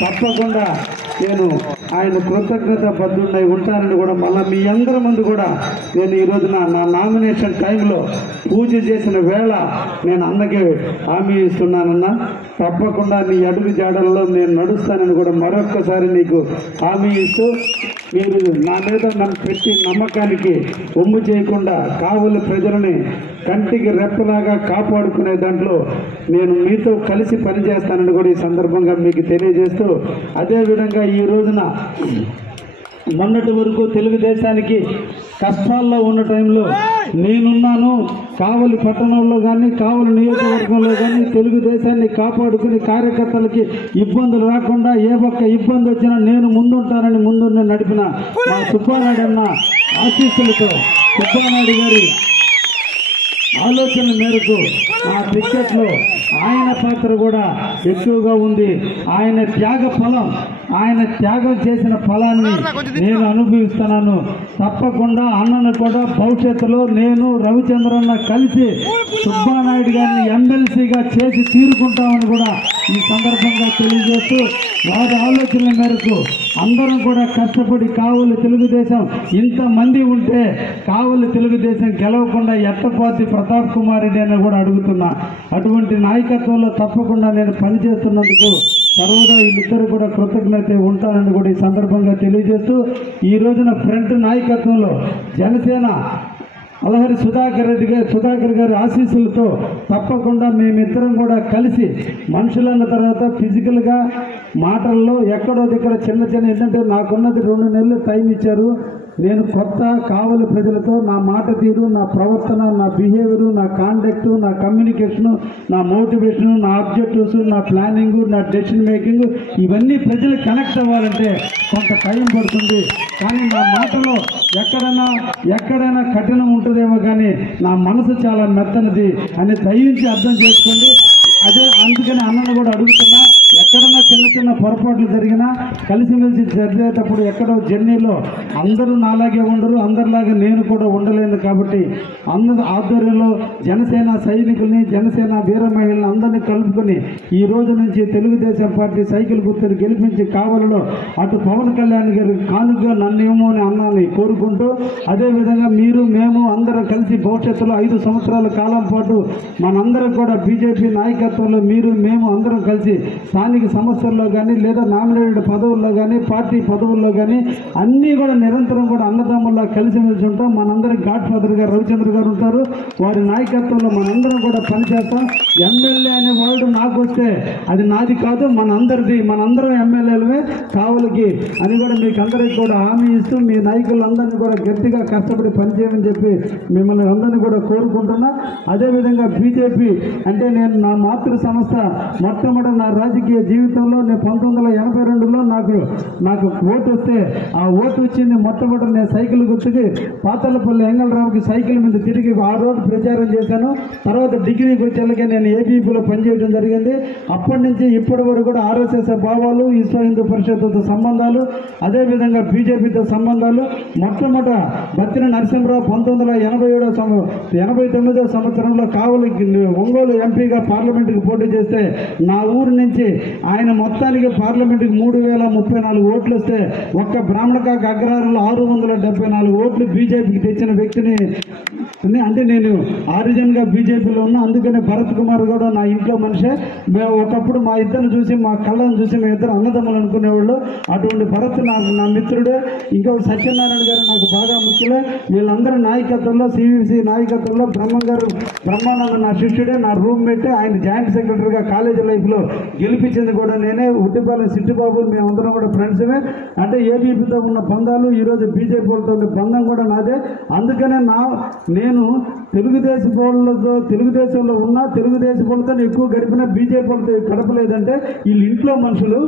తప్పకుండా నేను ఆయన కృతజ్ఞత బద్దున్నై ఉంటానని కూడా మళ్ళీ మీ అందరి ముందు కూడా నేను ఈ రోజున నా నామినేషన్ టైంలో పూజ చేసిన వేళ నేను అన్నకి హామీ ఇస్తున్నానన్నా. తప్పకుండా నీ అడుగు జాడల్లో నేను నడుస్తానని కూడా మరొక్కసారి నీకు హామీ ఇస్తూ, మీరు నా మీద నన్ను పెట్టి నమ్మకానికి ఒమ్ము చేయకుండా కావలి ప్రజలని కంటికి రెప్పలాగా కాపాడుకునే దాంట్లో నేను మీతో కలిసి పనిచేస్తానని కూడా ఈ సందర్భంగా మీకు తెలియజేస్తూ, అదేవిధంగా ఈ రోజున మొన్నటి వరకు తెలుగుదేశానికి కష్టాల్లో ఉన్న టైంలో నేనున్నాను. కావలి పట్టణంలో కానీ కావలి నియోజకవర్గంలో కానీ తెలుగుదేశాన్ని కాపాడుకుని కార్యకర్తలకి ఇబ్బందులు రాకుండా ఏ ఒక్క ఇబ్బంది వచ్చినా నేను ముందుంటానని ముందున్న నడిపిన మా సుబ్బానాయుడు అన్న ఆశీస్సులతో, సుబ్బానాయుడు గారి ఆలోచన మేరకు ఆ క్రికెట్లో ఆయన పాత్ర కూడా ఎక్కువగా ఉంది. ఆయన త్యాగ ఫలం, ఆయన త్యాగం చేసిన ఫలాన్ని నేను అనుభవిస్తున్నాను. తప్పకుండా అన్నను కూడా భవిష్యత్తులో నేను రవిచంద్రన్న కలిసి సుబ్బానాయుడు గారిని ఎమ్మెల్సీగా చేసి తీరుకుంటామని కూడా ఈ సందర్భంగా తెలియజేస్తూ, వారి ఆలోచనల మేరకు అందరం కూడా కష్టపడి కావలి తెలుగుదేశం ఇంతమంది ఉంటే కావలి తెలుగుదేశం గెలవకుండా ఎట్టపాతి ప్రతాప్ కుమార్ రెడ్డి అని కూడా అడుగుతున్నా. అటువంటి నాయకత్వంలో తప్పకుండా నేను పనిచేస్తున్నందుకు సర్వదా వీళ్ళిద్దరు కూడా కృతజ్ఞత ఉంటానని కూడా ఈ సందర్భంగా తెలియజేస్తూ, ఈ రోజున ఫ్రంట్ నాయకత్వంలో జనసేన అలహరి సుధాకర్ గారి ఆశీస్సులతో తప్పకుండా మేమిద్దరం కూడా కలిసి మనుషులన్న తర్వాత ఫిజికల్గా మాటల్లో ఎక్కడో దగ్గర చిన్న ఏంటంటే నాకున్నది 2 నెలలు టైం ఇచ్చారు. నేను కొత్త కావలి ప్రజలతో నా మాట తీరు, నా ప్రవర్తన, నా బిహేవియరు, నా కాండక్ట్, నా కమ్యూనికేషను, నా మోటివేషను, నా ఆబ్జెక్టివ్స్, నా ప్లానింగు, నా డెసిషన్ మేకింగ్ ఇవన్నీ ప్రజలు కనెక్ట్ అవ్వాలంటే కొంత టైం పడుతుంది. కానీ నా మాటలో ఎక్కడైనా కఠినం ఉంటుందేమో కానీ నా మనసు చాలా మెత్తనది అని దయించి అర్థం చేసుకోండి. అందుకని అన్నను కూడా అడుగుతున్నా, ఎక్కడన్నా చిన్న పొరపాట్లు జరిగినా కలిసిమెలిసి జరిగేటప్పుడు ఎక్కడో జర్నీలో అందరూ నాలాగే ఉండరు, అందరిలాగా నేను కూడా ఉండలేను. కాబట్టి అందరి ఆధ్వర్యంలో జనసేన సైనికుల్ని, జనసేన వీర మహిళలను అందరినీ కలుపుకొని ఈ రోజు నుంచి తెలుగుదేశం పార్టీ సైకిల్ గుర్తుని గెలిపించి కావలిలో అటు పవన్ కళ్యాణ్ గారి కానుకగా నన్ను ఏమో అని అన్నాన్ని కోరుకుంటూ, అదేవిధంగా మీరు మేము అందరం కలిసి భవిష్యత్తులో 5 సంవత్సరాల కాలం పాటు మనందరం కూడా బీజేపీ నాయకత్వంలో మీరు మేము అందరం కలిసి స్థానిక సంస్థల్లో కానీ లేదా నామినేటెడ్ పదవుల్లో కానీ పార్టీ పదవుల్లో కానీ అన్నీ కూడా నిరంతరం కూడా అన్నదమ్ముల్లా కలిసిమెలిసి ఉంటాం. మనందరం గాడ్ ఫాదర్ గారు రవిచంద్ర గారు ఉంటారు, వారి నాయకత్వంలో మనందరం కూడా పనిచేస్తాం. ఎమ్మెల్యే అనే వర్డ్ నాకు వస్తే అది నాది కాదు, మనందరిది, మనందరం ఎమ్మెల్యేలమే కావలికి అని కూడా మీకు అందరికీ కూడా హామీ ఇస్తూ మీ నాయకులందరినీ కూడా గట్టిగా కష్టపడి పనిచేయమని చెప్పి మిమ్మల్ని అందరినీ కూడా కోరుకుంటున్నా. అదేవిధంగా బీజేపీ అంటే నేను నా మాతృ సంస్థ మొట్టమొదటి నా రాజకీయ జీవితంలో నేను 1982లో నాకు ఓటు వస్తే ఆ ఓటు వచ్చింది మొట్టమొదటి నేను సైకిల్ గుర్తుకి పాతలపల్లి ఎంగళరావుకి సైకిల్ మీద తిరిగి ఆ రోజు ప్రచారం చేశాను. తర్వాత డిగ్రీకి వచ్చేలాగే నేను ఏబీపీలో పనిచేయడం జరిగింది. అప్పటి నుంచి ఇప్పటి వరకు కూడా ఆర్ఎస్ఎస్ భావాలు, విశ్వ హిందూ పరిషత్తుతో సంబంధాలు, అదేవిధంగా బీజేపీతో సంబంధాలు. మొట్టమొదట బత్తిన నరసింహరావు 1989 సంవత్సరంలో కావలి ఒంగోలు ఎంపీగా పార్లమెంటుకి పోటీ చేస్తే నా ఊరు నుంచి ఆయన మొత్తానికి పార్లమెంటుకి 3034 ఓట్లు వస్తే ఒక్క బ్రాహ్మణకాక అగ్రహారంలో 674 ఓట్లు బీజేపీకి తెచ్చిన వ్యక్తిని. అంటే నేను ఆరిజిన్గా బీజేపీలో ఉన్నా. అందుకనే భరత్ కుమార్ కూడా నా ఇంట్లో మనిషే. మేము ఒకప్పుడు మా ఇద్దరిని చూసి మా కళ్ళను చూసి మేము ఇద్దరు అన్నదమ్ములు అనుకునేవాళ్ళు. అటువంటి భరత్ నా మిత్రుడే. ఇంకొక సత్యనారాయణ గారు నాకు బాగా ముఖ్యులే. వీళ్ళందరూ నాయకత్వంలో సివిసి నాయకత్వంలో బ్రహ్మానంద నా శిష్యుడే, నా రూమ్మేట్. ఆయన జాయింట్ సెక్రటరీగా కాలేజీ లైఫ్లో గెలిపించింది కూడా నేనే. ఉట్టిపాలెం సిట్టిబాబు మేమందరం కూడా ఫ్రెండ్స్మే. అంటే ఏబీపీతో ఉన్న బంధాలు ఈరోజు బీజేపీలతో ఉన్న బంధం కూడా నాదే. అందుకనే నేను తెలుగుదేశంలో ఉన్నా, తెలుగుదేశంతో ఎక్కువ గడిపిన బీజేపీలతో గడపలేదంటే వీళ్ళు ఇంట్లో మనుషులు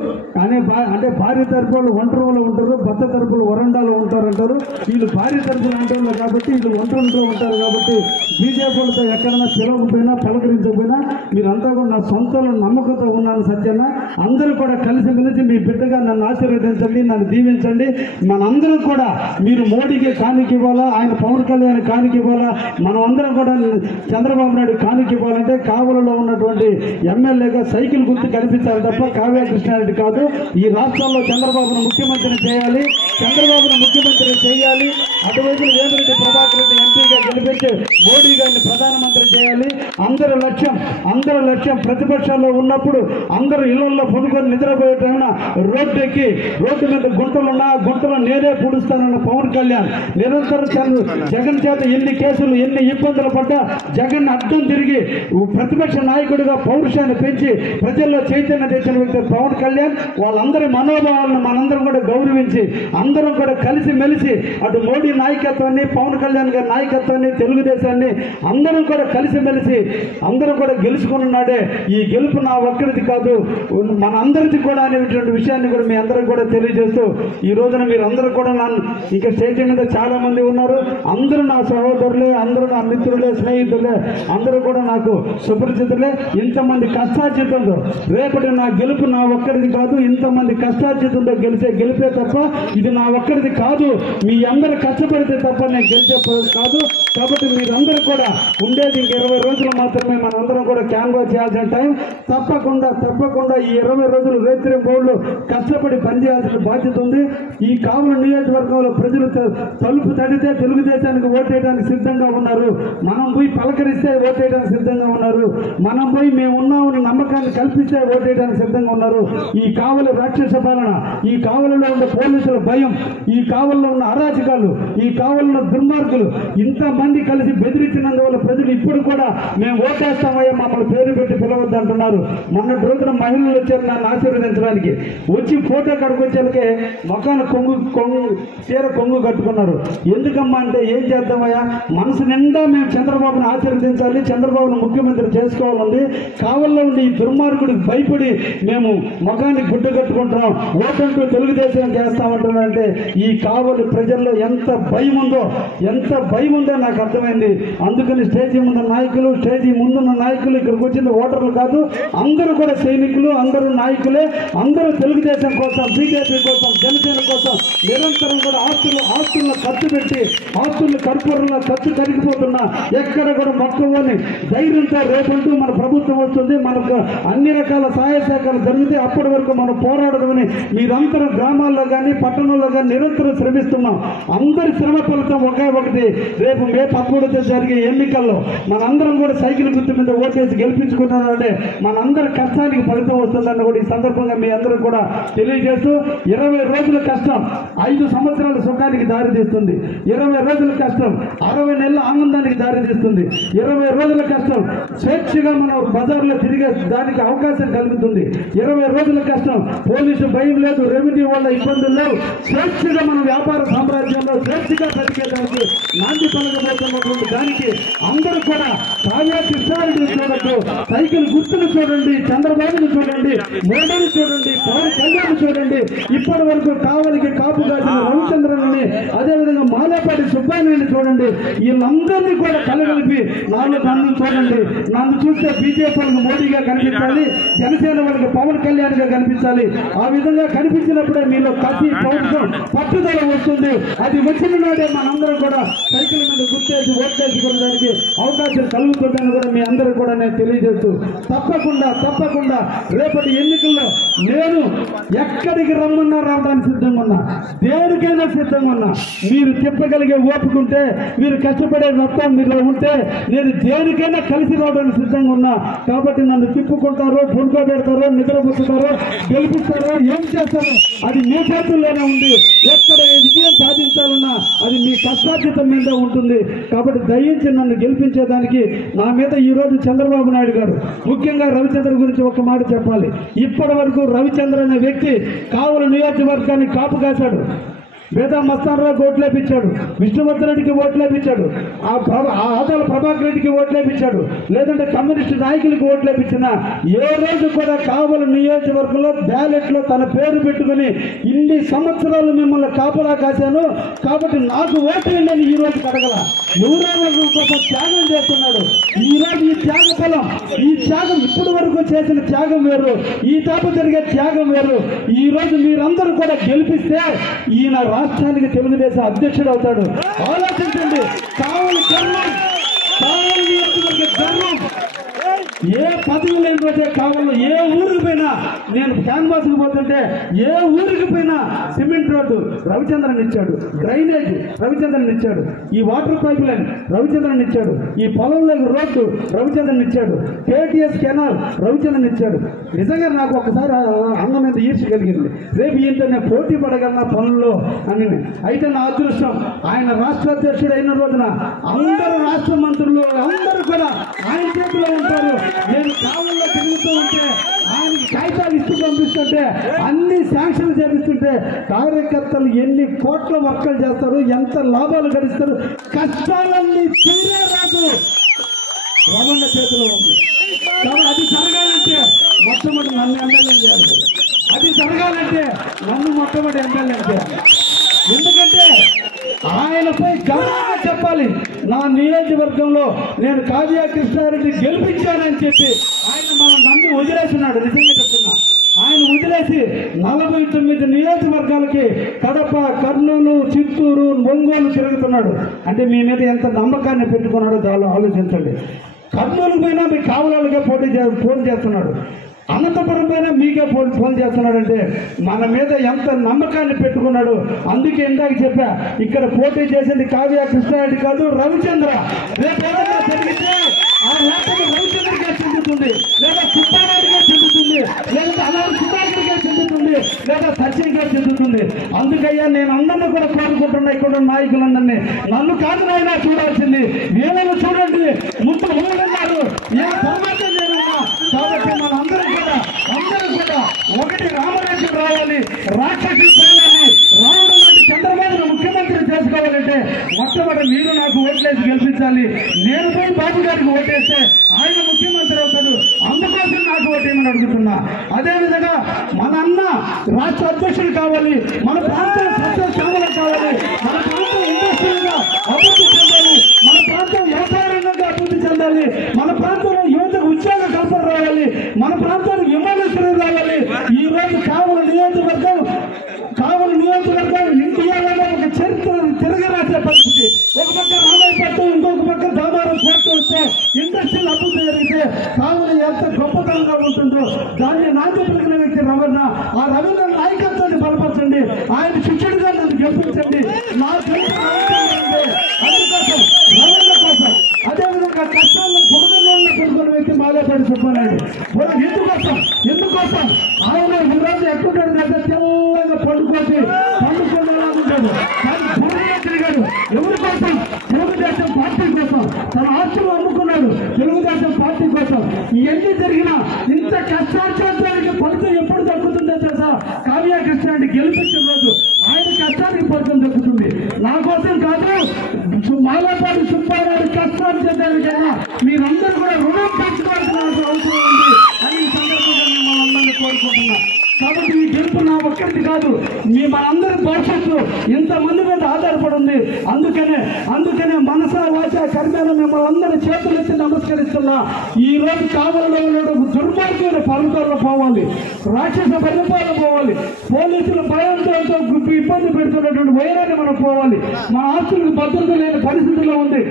అంటే భార్య తరపులు ఒంట రూమ్లో ఉంటారు, భర్త తరపులు వరండాలో ఉంటారంటారు. వీళ్ళు భార్య తరపులు అంటారు కాబట్టి వీళ్ళు ఒంట రూమ్లో ఉంటారు. కాబట్టి బీజేపీలతో ఎక్కడైనా పిలవకపోయినా పలకరించకపోయినా మీరంతా కూడా నా సొంతంలో నమ్మకంతో ఉన్నాను సత్యన్న. అందరూ కూడా కలిసి మీ బిడ్డగా నన్ను ఆశీర్వదించండి, నన్ను దీవించండి. మనందరం కూడా మీరు మోడీకి కానుక ఇవ్వాలా, ఆయన పవన్ కళ్యాణ్ కానుక ఇవ్వాలా, మనం అందరం కూడా చంద్రబాబు నాయుడు కానుక ఇవ్వాలంటే కావలలో ఉన్నటువంటి ఎమ్మెల్యేగా సైకిల్ గుర్తు కనిపించాలి తప్ప కావ్య కృష్ణారెడ్డి కాదు. ఈ రాష్ట్రంలో చంద్రబాబును ముఖ్యమంత్రిని చేయాలి, చంద్రబాబును ముఖ్యమంత్రిని చేయాలి. అటువైపు వేమిరెడ్డి ప్రభాకర్ రెడ్డి ఎంపీగా గెలిపించి మోడీ గారిని ప్రధానమంత్రి చేయాలి. అందరి లక్ష్యం ప్రతిపక్షాల్లో ఉన్నప్పుడు అందరూ ఇళ్లలో పొనుకొని నిద్రపోయేటైనా రోడ్డు ఎక్కి రోడ్డు మీద గుంటలున్నా గుంటలు నేనే పూడుస్తానన్న పవన్ కళ్యాణ్ నిరంతరం జగన్ చేత ఎన్ని కేసులు ఎన్ని ఇబ్బందులు పడ్డా జగన్ అడ్డం తిరిగి ప్రతిపక్ష నాయకుడిగా పౌరుషాన్ని పెంచి ప్రజల్లో చైతన్యం తెచ్చిన వ్యక్తి పవన్ కళ్యాణ్. వాళ్ళందరి మనోభావాలను మనందరం కూడా గౌరవించి అందరం కూడా కలిసి మెలిసి అటు మోడీ నాయకత్వాన్ని పవన్ కళ్యాణ్ గారి నాయకత్వాన్ని తెలుగుదేశాన్ని అందరం కూడా కలిసి మెలిసి అందరూ కూడా గెలుచుకున్నాడే. ఈ గెలుపు నా ఒక్కరిది కాదు, మన అందరిది కూడా అనేటువంటి విషయాన్ని కూడా మీ అందరికి కూడా తెలియజేస్తూ ఈ రోజున మీరు అందరూ కూడా నన్ను ఇక స్టేజ్ మీద చాలా మంది ఉన్నారు, అందరూ నా సహోదరులే, అందరూ నా మిత్రులే, స్నేహితులే, అందరూ కూడా నాకు సుపరిచితులే. ఇంతమంది కష్టార్జితంతో రేపటి నా గెలుపు నా ఒక్కరిది కాదు, ఇంతమంది కష్టార్జితంతో గెలిపే తప్ప ఇది నా ఒక్కరిది కాదు, మీ అందరు కష్టపడితే తప్ప నేను గెలిచే కాదు. కాబట్టి మీరందరూ కూడా ఉండేది ఇంక 20 రోజులు మాత్రమే, మనందరం కూడా క్యాన్వాస్ చేయాల్సిన టైం. తప్పకుండా ఈ 20 రోజులు రేత్రి బోర్డులు కష్టపడి పనిచేయాల్సిన బాధ్యత ఉంది. ఈ కావలి నియోజకవర్గంలో ప్రజలు తలుపు తడితే తెలుగుదేశానికి ఓటేయడానికి సిద్ధంగా ఉన్నారు, మనం పోయి పలకరిస్తే ఓటేయడానికి సిద్ధంగా ఉన్నారు, మనం పోయి మేము ఉన్నామని నమ్మకాన్ని కల్పిస్తే ఓటేయడానికి సిద్ధంగా ఉన్నారు. ఈ కావలి రాక్షస పాలన, ఈ కావలిలో ఉన్న పోలీసుల భయం, ఈ కావలిలో ఉన్న అరాచకాలు, ఈ కావలిలో దుర్మార్గులు ఇంతమంది కలిసి బెదిరించినందువల్ల ప్రజలు ఇప్పుడు కూడా మేము ఓటేస్తామయ్యా మమ్మల్ని పేరు పెట్టి పిలవద్దు అంటున్నారు. మొన్నటి రోజున మహిళలు వచ్చారు నన్ను ఆశీర్వదించడానికి, వచ్చి ఫోటో కడుకొచ్చాకే మొఖాన్ని చీర కొంగు కట్టుకున్నారు. ఎందుకమ్మా అంటే ఏం చేద్దామయ్యా, మనసు నిండా మేము చంద్రబాబును ఆశీర్వదించాలి, చంద్రబాబును ముఖ్యమంత్రి చేసుకోవాలండి, కావల్లో ఉండి ఈ దుర్మార్గుడికి భయపడి మేము మొఖానికి గుడ్డ కట్టుకుంటున్నాం, ఓటంటూ తెలుగుదేశం చేస్తామంటున్నారంటే ఈ కావలి ప్రజల్లో ఎంత భయం ఉందో నాకు అర్థమైంది. అందుకని స్టేజీ ముందున్న నాయకులు, స్టేజీ ముందున్న నాయకులు, ఇక్కడికి వచ్చింది ఓటర్లు కాదు, అందరూ కూడా సైనికులు, అందరూ నాయకులే, అందరూ తెలుగుదేశం కోసం, బీజేపీ కోసం, జనసేన కోసం నిరంతరం కూడా ఆస్తులను ఖర్చు పెట్టి ఆస్తులు కర్పూరంలో ఖర్చు కరిగిపోతున్నా ఎక్కడ కూడా మొక్కవని ధైర్యంతో రేపంటూ మన ప్రభుత్వం వస్తుంది, మనకు అన్ని రకాల సహాయ శాఖలు జరిగితే అప్పటి వరకు మనం పోరాడమని మీరందరూ గ్రామాల్లో కానీ పట్టణంలో కానీ నిరంతరం శ్రమిస్తున్నాం. అందరి శ్రమ ఫలితం ఒకటి రేపు మే 13వ జరిగే ఎన్నికల్లో మనందరం కూడా సైకిల్ గుర్తు మీద ఓటేసి గెలిపించుకున్నారంటే మనందరి కష్టానికి ఫలితం వస్తుందని కూడా ఈ సందర్భంగా మీ అందరూ కూడా తెలియజేస్తూ 20 రోజుల కష్టం 5 సంవత్సరాల సుఖానికి దారితీస్తుంది, 20 రోజుల కష్టం 60 నెలల ఆనందానికి దారితీస్తుంది, 20 రోజుల కష్టం స్వేచ్ఛగా మనం బజార్లో తిరిగే దానికి అవకాశం కలుగుతుంది, 20 రోజుల కష్టం పోలీసు భయం లేదు, రెవెన్యూ వల్ల ఇబ్బందులు లేవు, స్వేచ్ఛగా మనం వ్యాపార సామ్రాజ్యంలో స్వేచ్ఛగా బతికేదానికి నాంది పలకబోతున్నటువంటి దానికి అందరూ కూడా కావ్య కృష్ణారెడ్డిని చూడొచ్చు, సైకిల్ గుర్తును చూడండి, చంద్రబాబును చూడండి, మోడీని చూడండి, పవన్ కళ్యాణ్ చూడండి, ఇప్పటి వరకు కావలికి కాపు కాసిన రవిచంద్రని, అదేవిధంగా మాలేపాటి సుబ్బాయిని చూడండి, వీళ్ళందరినీ కూడా కలగలిపి నన్ను చూడండి, నన్ను చూస్తే బీజేపీ వాళ్ళకి మోడీగా కనిపించాలి, జనసేన వాళ్ళకి పవన్ కళ్యాణ్ గా కనిపించాలి. ఆ విధంగా కనిపించినప్పుడే మీలో కసి పౌరుషం పట్టుదల వస్తుంది. అది వచ్చిన నాడే మనందరం కూడా సైకిల్ మీద గుర్తేసి ఓట్లేసుకోవడానికి అవకాశం కలుగుతుందని కూడా మీ అందరూ కూడా నేను తెలియజేస్తూ తప్పకుండా రేపటి ఎన్నికల్లో నేను ఎక్కడికి రమ్మన్నా రావడానికి సిద్ధంగా ఉన్నా, దేనికైనా సిద్ధంగా ఉన్నా. మీరు తిప్పగలిగే ఓపుకుంటే, మీరు కష్టపడే మొత్తం మీలో ఉంటే నేను దేనికైనా కలిసి రావడానికి సిద్ధంగా ఉన్నా. కాబట్టి నన్ను తిప్పుకుంటారో, పడుకోబెడతారో, నిద్రపుచ్చుతారో, గెలిపిస్తారో, ఏం చేస్తారో అది మీ చేతుల్లోనే ఉంది. ఎక్కడ విజయం సాధించాలన్నా అది మీ కష్టార్జితం మీద ఉంటుంది. కాబట్టి దయించి నన్ను గెలిపించేదానికి నా మీద ఈరోజు చంద్రబాబు నాయుడు గారు, ముఖ్యంగా రవిచంద్ర గురించి ఒక మాట చెప్పాలి. ఇప్పటి వరకు రవిచంద్ర అనే వ్యక్తి కావలి నియోజకవర్గాన్ని కాపు కాశాడు, వేదా మస్తానరావుకి ఓట్లేపించాడు, విష్ణువర్ధన్ రెడ్డికి ఓట్లేపించాడు, ఆదాల ప్రభాకర్ రెడ్డికి ఓట్లేపించాడు, లేదంటే కమ్యూనిస్టు నాయకులకి ఓట్లేపించిన ఏ రోజు కూడా కావలి నియోజకవర్గంలో బ్యాలెట్లో తన పేరు పెట్టుకుని ఇన్ని సంవత్సరాలు మిమ్మల్ని కాపలా కాశాను కాబట్టి నాకు ఓటేయండి ఈ రోజు అడగల. ఎవరెవరి కోసం త్యాగం చేస్తున్నాడు. ఈ రోజు ఈ త్యాగ ఫలం, ఈ త్యాగం ఇప్పటి వరకు చేసిన త్యాగం వేరు, ఈ తాప జరిగే త్యాగం వేరు. ఈ రోజు మీరందరూ కూడా గెలిపిస్తే ఈయన రాష్ట్రానికి తెలుగుదేశం అధ్యక్షుడు అవుతాడు. ఆలోచించండి. కావలి కర్నూలు కావలి నియోజకవర్గ గర్వం. ఏ పదవి లేకపోతే కావాలి, ఏ ఊరికి పోయినా నేను క్యాన్వాస్కి పోతుంటే ఏ ఊరికి పోయినా సిమెంట్ రోడ్డు రవిచంద్రన్ ఇచ్చాడు, డ్రైనేజ్ రవిచంద్రన్ ఇచ్చాడు, ఈ వాటర్ పైప్ లైన్ రవిచంద్రన్ ఇచ్చాడు, ఈ పొలంలో రోడ్డు రవిచంద్రన్ ఇచ్చాడు, కేటీఎస్ కెనాల్ రవిచంద్రన్ ఇచ్చాడు. నిజంగా నాకు ఒకసారి అన్న మీద ఈర్ష్య కలిగింది. రేపు ఈయనతో నేను పోటీ పడగలనా పనుల్లో అని. అయితే నా అదృష్టం ఆయన రాష్ట్ర అధ్యక్షుడు అయిన రోజున అందరూ రాష్ట్ర మంత్రులు అందరూ కూడా ఆయన చేతిలో ఉంటారు. నేను కావల్లో తిరుగుతూ ఉంటే ఆయనకి కాగితాలు ఇస్తూ పంపిస్తుంటే అన్ని శాంక్షన్లు చేపిస్తుంటే కార్యకర్తలు ఎన్ని కోట్ల వర్కలు చేస్తారు, ఎంత లాభాలు గడిస్తారు, కష్టాలన్నీ తీరేరాదు రమణ చేతిలో ఉంది. అది జరగాలంటే మొట్టమొదటి నన్ను ఎమ్మెల్యే చేయాలి. అది జరగాలంటే నన్ను మొట్టమొదటి ఎమ్మెల్యే చేయాలి. ఎందుకంటే ఆయనపై గర్వంగా చెప్పాలి, నా నియోజకవర్గంలో నేను కావ్య కృష్ణారెడ్డి గెలిపించానని చెప్పి ఆయన మనం నన్ను వదిలేస్తున్నాడు. నిజంగా చెప్తున్నా, ఆయన వదిలేసి 49 నియోజకవర్గాలకి కడప, కర్నూలు, చిత్తూరు, ఒంగోలు తిరుగుతున్నాడు. అంటే మీ మీద ఎంత నమ్మకాన్ని పెట్టుకున్నాడో దానిలో ఆలోచించండి. కర్నూలు పైన మీ కావలాలుగా ఫోన్ చేస్తున్నాడు, అనంతపురం పైన మీకే ఫోన్ చేస్తున్నాడంటే మన మీద ఎంత నమ్మకాన్ని పెట్టుకున్నాడు. అందుకే ఇందాక చెప్పా, ఇక్కడ పోటీ చేసింది కావ్య కృష్ణారెడ్డి కాదు, రవిచంద్ర. రేపు ఏదైనా జరిగితే ఆ ఓటమి రవిచంద్రగా చెందుతుంది, లేదా సుబ్బారెడ్డిగా చెందుతుంది, లేదా అలాంటి సుధాకర్గా చెందుతుంది, లేదా సచిన్గా చెందుతుంది. అందుకయ్యా నేను అందరినీ కూడా కోరుకుంటున్నా, ఇక్కడ నాయకులందరినీ, నన్ను కాదు నాయన చూడాల్సింది, ఏమైనా చూడండి, ముందు ఊరున్నారు, ఏ సమాజం నేనున్నా. కాబట్టి మనందరం అందరూ కూడా ఒకటి రామరాజ్యం రావాలి, రాక్షసులు పేరాలి, రాముడు లాంటి చంద్రబాబును ముఖ్యమంత్రి చేసుకోవాలంటే మొట్టమొదటి మీరు నాకు ఓట్లేసి గెలిపించాలి. నేను పోయి బాబు గారికి ఓటేస్తే ఆయన ముఖ్యమంత్రి అవుతాడు. అందుకోసం నాకు ఓటేయమని అడుగుతున్నా. అదేవిధంగా మన అన్న రాష్ట్ర అధ్యక్షుడు కావాలి, మన ప్రాంతం సస్యశ్యామలం కావాలి, మన ప్రాంతం ఇండస్ట్రీగా అభివృద్ధి చెందాలి, మన ప్రాంతం వ్యవసాయ రంగంగా అభివృద్ధి చెందాలి, మన ప్రాంతంలో యువతకు ఉద్యోగ కల్పన రావాలి, మన ప్రాంతానికి విమానాశ్రయం రావాలి. ఈ రోజు కావలి నియోజకవర్గం ఇండియాలోనే ఒక చరిత్ర తిరగరాసే పరిస్థితి. ఒక పక్క రామాయపట్నం, ఇంకొక పక్క దామారం పోర్టు వస్తే ఇండస్ట్రియల్ అభివృద్ధి జరిగితే కావలి ఎంత గొప్పతనంగా ఉంటుందో దాన్ని నాటి పెరిగిన వ్యక్తి రవణ. ఆ రవీంద్ర నాయకత్వాన్ని బలపరచండి, ఆయన శిక్షుడిగా నన్ను గెలిపించండి. నా అందుకోసం రవణ కోసం, అదేవిధంగా కష్టాల్లో బురదల్లో పెట్టుకున్న వ్యక్తి మాలేపడి సుబ్బారెడ్డి. ఎందుకోసం ఆయన ఈరోజు ఎక్కుంటాడు దగ్గర తెల్లగా పండుకోసి పండుకుంటాడు, కానీ బురదలో తిరిగాడు. ఎవరి కోసం? తెలుగుదేశం పార్టీ కోసం. తన ఆస్తులు అమ్ముకున్నాడు తెలుగుదేశం పార్టీ కోసం. ఇవన్నీ జరిగినా ఇంత కష్టాచారానికి ఫలితం ఎప్పుడు దక్కుతుందో తెలుసా? కావ్య కృష్ణారెడ్డి గెలిపించిన రోజు ఆయన కష్టానికి ఫలితం దక్కుతుంది. నా కోసం కాదు, మాలపాటి సుబ్బారెడ్డి కష్టాన్ని చెందానికైనా మీరందరూ కూడా రుణం పెంచుకోవాల్సిన అవసరం ఉంది అని ఈ సందర్భంగా నేను మనందరినీ కోరుకుంటున్నా. కాబట్టి ఈ గెలుపు నా ఒక్కరికి కాదు, మీ మనందరి భవిష్యత్తు ఇంతమంది మీద ఆధారపడి ఉంది. అందుకనే మనస వాచ కర్మేణ మిమ్మల్ని అందరి చేతులెత్తి నమస్కరిస్తున్నా. ఈ రోజు కావలిలో దుర్మార్గమైన పలుకల్లో పోవాలి, రాక్షస పరిపాలన పోవాలి, పోలీసులు భయంతో ఇబ్బంది పెడుతున్నటువంటి వైరాన్ని మనం పోవాలి. మా ఆస్తులకు భద్రత లేని పరిస్థితుల్లో ఉంది.